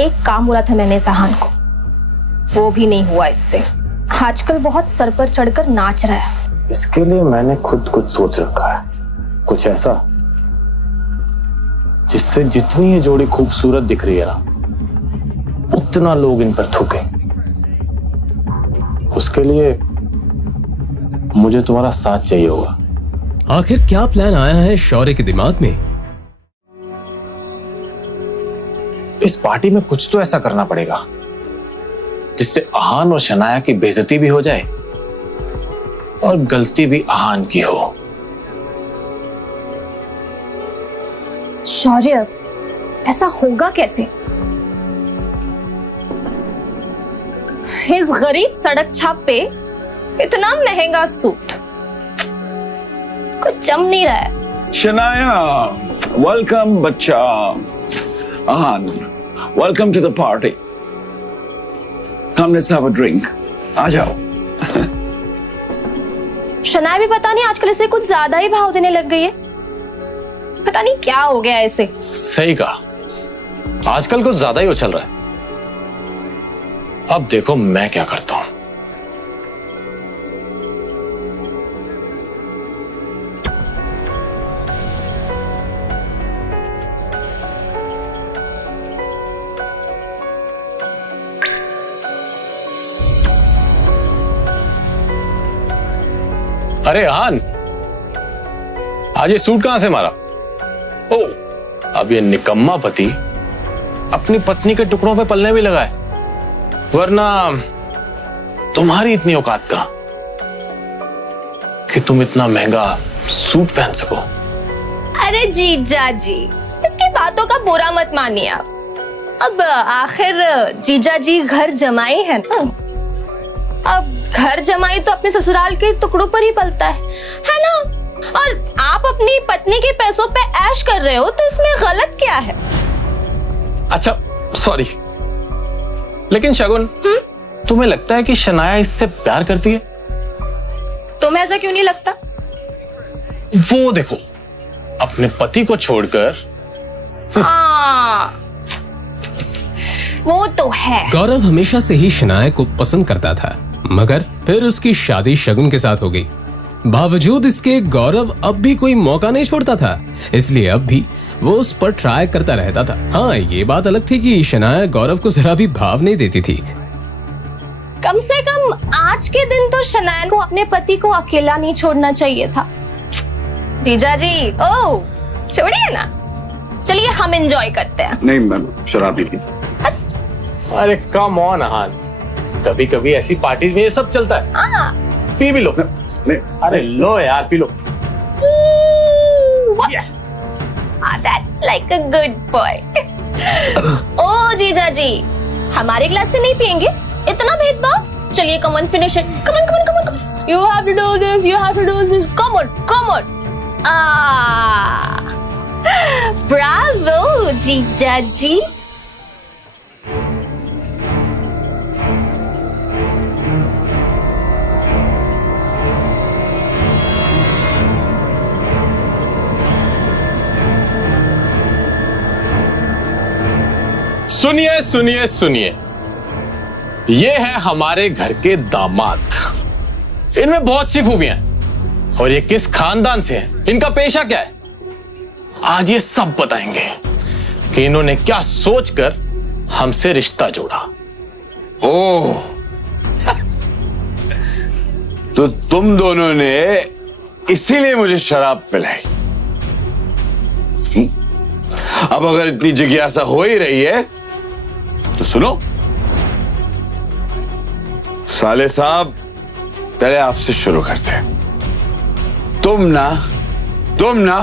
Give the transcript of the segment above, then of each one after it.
एक काम बोला था मैंने सहान को, वो भी नहीं हुआ इससे। आजकल बहुत सर पर चढ़कर नाच रहा है। इसके लिए मैंने खुद कुछ सोच रखा है, कुछ ऐसा जिससे जितनी ये जोड़ी खूबसूरत दिख रही है ना, उतना लोग इन पर थूके। उसके लिए मुझे तुम्हारा साथ चाहिए होगा। आखिर क्या प्लान आया है शौर्य के दिमाग में? इस पार्टी में कुछ तो ऐसा करना पड़ेगा जिससे आहान और शनाया की बेइज्जती भी हो जाए और गलती भी आहान की हो। शौर्य, ऐसा होगा कैसे? इस गरीब सड़क छाप पे इतना महंगा सूट कुछ जम नहीं रहा है। शनाया, वेलकम बच्चा। Aahan, welcome to the party. Come let's have a drink. आ जाओ। शनाया भी पता नहीं आजकल इसे कुछ ज्यादा ही भाव देने लग गई है। पता नहीं क्या हो गया इसे। सही कहा, आजकल कुछ ज्यादा ही उछल रहा है। अब देखो मैं क्या करता हूं। अरे आहान, आज ये सूट कहां से मारा? ओ, अब ये निकम्मा पति अपनी पत्नी के टुकड़ों पे पलने भी लगा है, वरना तुम्हारी इतनी औकात कहां कि तुम इतना महंगा सूट पहन सको। अरे जीजा जी, इसकी बातों का बुरा मत मानिए आप। अब आखिर जीजा जी घर जमाई है ना। अब घर जमाई तो अपने ससुराल के टुकड़ों पर ही पलता है ना? और आप अपनी पत्नी के पैसों पे ऐश कर रहे हो तो इसमें गलत क्या है? अच्छा सॉरी, लेकिन शगुन, तुम्हें लगता है कि शनाया इससे प्यार करती है? तुम्हें ऐसा क्यों नहीं लगता? वो देखो, अपने पति को छोड़कर। हाँ, वो तो है। गौरव हमेशा से ही शनाया को पसंद करता था, मगर फिर उसकी शादी शगुन के साथ हो गई। बावजूद इसके गौरव अब भी कोई मौका नहीं छोड़ता था, इसलिए अब भी वो उस पर ट्राई करता रहता था। हाँ, ये बात अलग थी कि शनाया गौरव को जरा भी भाव नहीं देती थी। कम से कम आज के दिन तो शनाया को अपने पति को अकेला नहीं छोड़ना चाहिए था। जीजा जी, ओ छोड़िए ना, चलिए हम एंजॉय करते हैं। नहीं मैम, शराबी नहीं। अरे कम ऑन आहान, कभी कभी ऐसी पार्टीज में ये सब चलता है। पी भी लो। नहीं। अरे लो यार, P low. Yes. That's like a good boy. ओ जीजा जी, हमारे ग्लास से नहीं पियेंगे? इतना भेदभाव? चलिए come on, finish it. Come on, come on, come on, come on. You have to do this. You have to do this. Come on, come on. Bravo, जीजा जी. सुनिए सुनिए सुनिए, ये है हमारे घर के दामाद। इनमें बहुत सी खूबियां हैं और ये किस खानदान से हैं, इनका पेशा क्या है, आज ये सब बताएंगे कि इन्होंने क्या सोचकर हमसे रिश्ता जोड़ा। ओह, तो तुम दोनों ने इसीलिए मुझे शराब पिलाई। अब अगर इतनी जिज्ञासा हो ही रही है तो सुनो। साले साहब, पहले आपसे शुरू करते हैं। तुम ना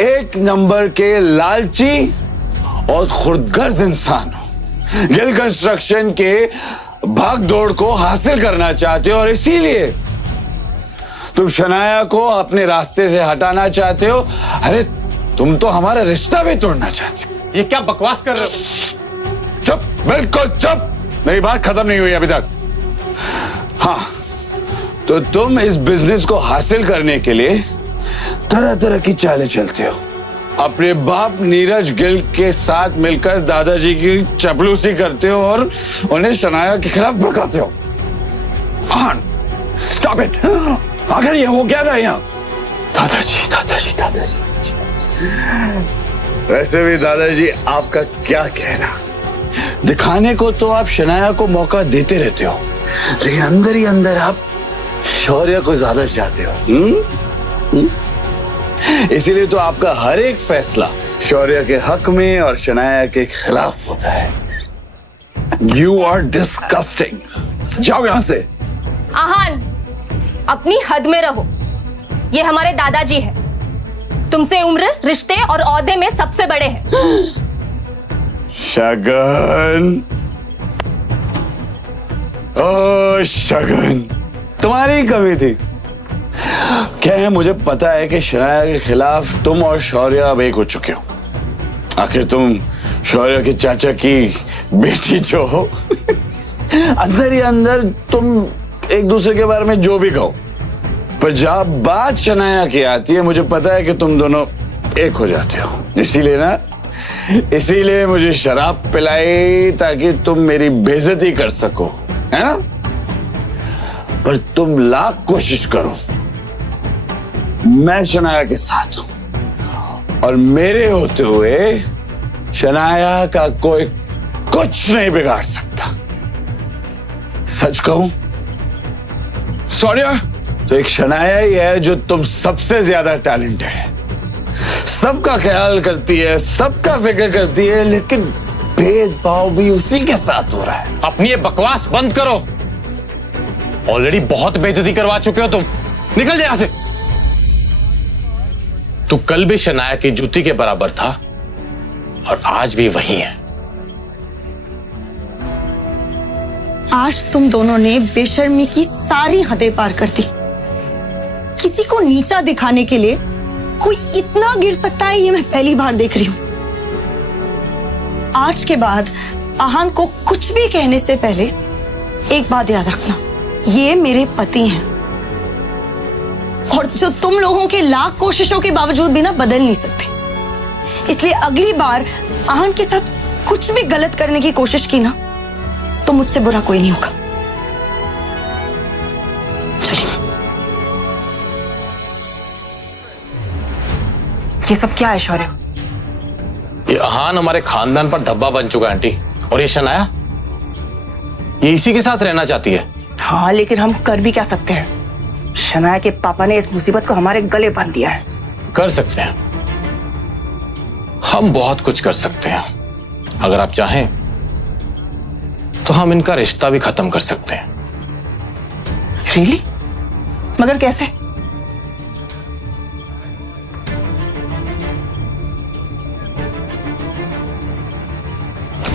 एक नंबर के लालची और खुदगर्ज इंसान हो। गिल कंस्ट्रक्शन के भाग दौड़ को हासिल करना चाहते हो और इसीलिए तुम शनाया को अपने रास्ते से हटाना चाहते हो। अरे तुम तो हमारा रिश्ता भी तोड़ना चाहते हो। ये क्या बकवास कर रहे हो? चुप, बिल्कुल चुप, मेरी बात खत्म नहीं हुई अभी तक। हाँ, तो तुम इस बिजनेस को हासिल करने के लिए तरह तरह की चालें चलते हो। अपने बाप नीरज गिल के साथ मिलकर दादाजी की चपलूसी करते हो और उन्हें शनाया के खिलाफ भड़काते हो। आहान, स्टॉप इट। आखिर ये हो क्या रहा है यहाँ? दादाजी दादाजी दादाजी, वैसे भी दादाजी आपका क्या कहना, दिखाने को तो आप शनाया को मौका देते रहते हो, लेकिन अंदर ही अंदर आप शौर्य को ज्यादा चाहते हो। इसीलिए तो आपका हर एक फैसला शौर्य के हक में और शनाया के खिलाफ होता है। You are disgusting. जाओ यहाँ से। आहान, अपनी हद में रहो। ये हमारे दादाजी है, तुमसे उम्र, रिश्ते और औहदे में सबसे बड़े हैं। शगन, ओ शगन, तुम्हारी कमी थी। क्या है, मुझे पता है कि शनाया के खिलाफ तुम और शौर्य अब एक हो चुके हो। आखिर तुम शौर्य के चाचा की बेटी जो हो, अंदर ही अंदर तुम एक दूसरे के बारे में जो भी कहो, पर जब बात शनाया की आती है मुझे पता है कि तुम दोनों एक हो जाते हो। इसीलिए मुझे शराब पिलाई ताकि तुम मेरी बेइज्जती कर सको, है ना? पर तुम लाख कोशिश करो, मैं शनाया के साथ हूं और मेरे होते हुए शनाया का कोई कुछ नहीं बिगाड़ सकता। सच कहूं, सौर्य, तो एक शनाया ही है जो तुम सबसे ज्यादा टैलेंटेड है, सबका ख्याल करती है, सबका फिक्र करती है, लेकिन भेदभाव भी उसी के साथ हो रहा है। अपनी ये बकवास बंद करो। ऑलरेडी बहुत बेइज्जती करवा चुके हो तुम। निकल जा यहां से। तू कल भी शनाया की जूती के बराबर था और आज भी वही है। आज तुम दोनों ने बेशर्मी की सारी हदें पार कर दी। किसी को नीचा दिखाने के लिए कोई इतना गिर सकता है, ये मैं पहली बार देख रही हूं। आज के बाद आहान को कुछ भी कहने से पहले एक बात याद रखना, ये मेरे पति हैं और जो तुम लोगों के लाख कोशिशों के बावजूद भी ना बदल नहीं सकते। इसलिए अगली बार आहान के साथ कुछ भी गलत करने की कोशिश की ना, तो मुझसे बुरा कोई नहीं होगा। चलिए। ये सब क्या है शौर्य? ये आहान हमारे खानदान पर धब्बा बन चुका है आंटी। और ये शनाया, ये इसी के साथ रहना चाहती है। हाँ, लेकिन हम कर भी क्या सकते हैं? शनाया के पापा ने इस मुसीबत को हमारे गले बांध दिया है। कर सकते हैं, हम बहुत कुछ कर सकते हैं। अगर आप चाहें तो हम इनका रिश्ता भी खत्म कर सकते हैं। रियली? मगर कैसे?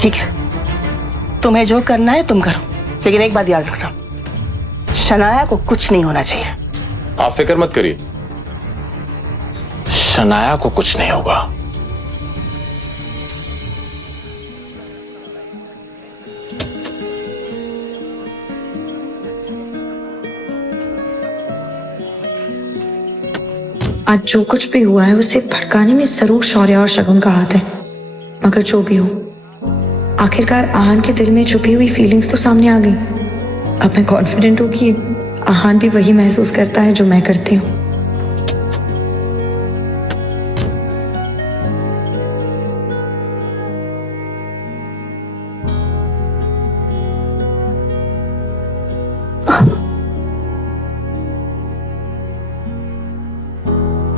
ठीक है, तुम्हें जो करना है तुम करो, लेकिन एक बात याद रखना, शनाया को कुछ नहीं होना चाहिए। आप फिक्र मत करिए, शनाया को कुछ नहीं होगा। आज जो कुछ भी हुआ है उसे भड़काने में जरूर शौर्य और शगुन का हाथ है, मगर जो भी हो, आखिरकार आहान के दिल में छुपी हुई फीलिंग्स तो सामने आ गई। अब मैं कॉन्फिडेंट हूं कि आहान भी वही महसूस करता है जो मैं करती हूँ।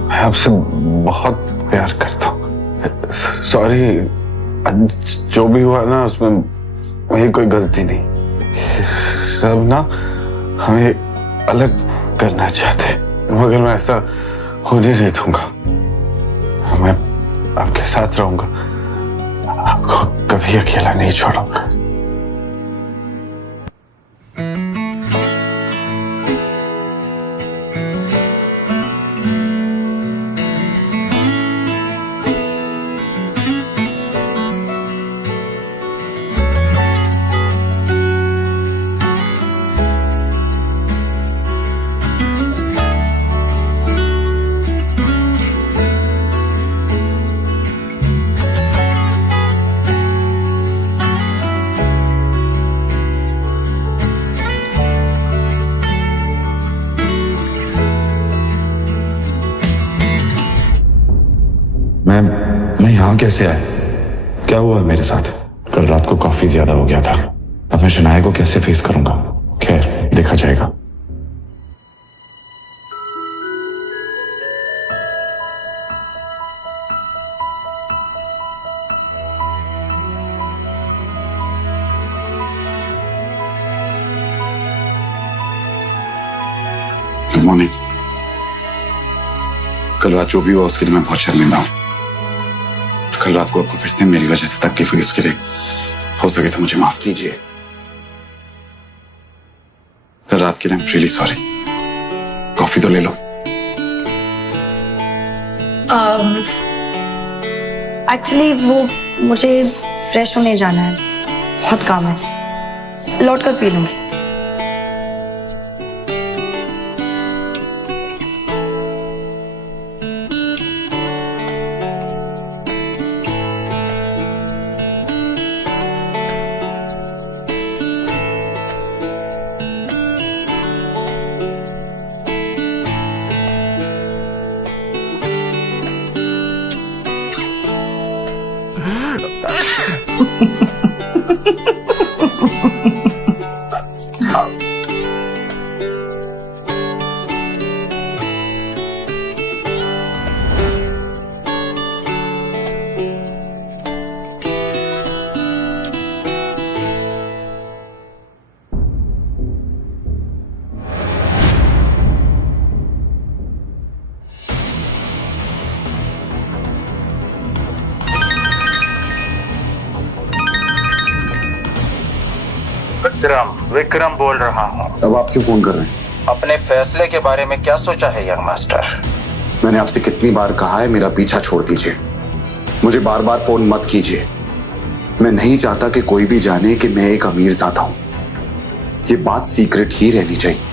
मैं आपसे बहुत प्यार करता हूँ। सॉरी, जो भी हुआ ना उसमें मेरी कोई गलती नहीं। सब ना हमें अलग करना चाहते, मगर मैं ऐसा होने नहीं दूंगा। मैं आपके साथ रहूंगा, आपको कभी अकेला नहीं छोड़ूंगा। मैं यहाँ कैसे आया? क्या हुआ मेरे साथ? कल रात को काफी ज्यादा हो गया था। अब मैं शनाया को कैसे फेस करूंगा? खैर, देखा जाएगा। Good morning. कल रात जो भी हुआ उसके लिए मैं बहुत शर्मिंदा हूं। कल रात को आपको फिर से मेरी वजह से तकलीफ हुई, उसके लिए हो सके तो मुझे माफ कीजिए। कल रात के लिए रियली सॉरी। कॉफी तो ले लो। एक्चुअली वो मुझे फ्रेश होने जाना है, बहुत काम है, लौट कर पी लूंगी। विक्रम बोल रहा हूँ। अब आप क्यों फोन कर रहे हैं? अपने फैसले के बारे में क्या सोचा है यंग मास्टर? मैंने आपसे कितनी बार कहा है मेरा पीछा छोड़ दीजिए। मुझे बार बार फोन मत कीजिए। मैं नहीं चाहता कि कोई भी जाने कि मैं एक अमीर ज़ादा हूं। ये बात सीक्रेट ही रहनी चाहिए।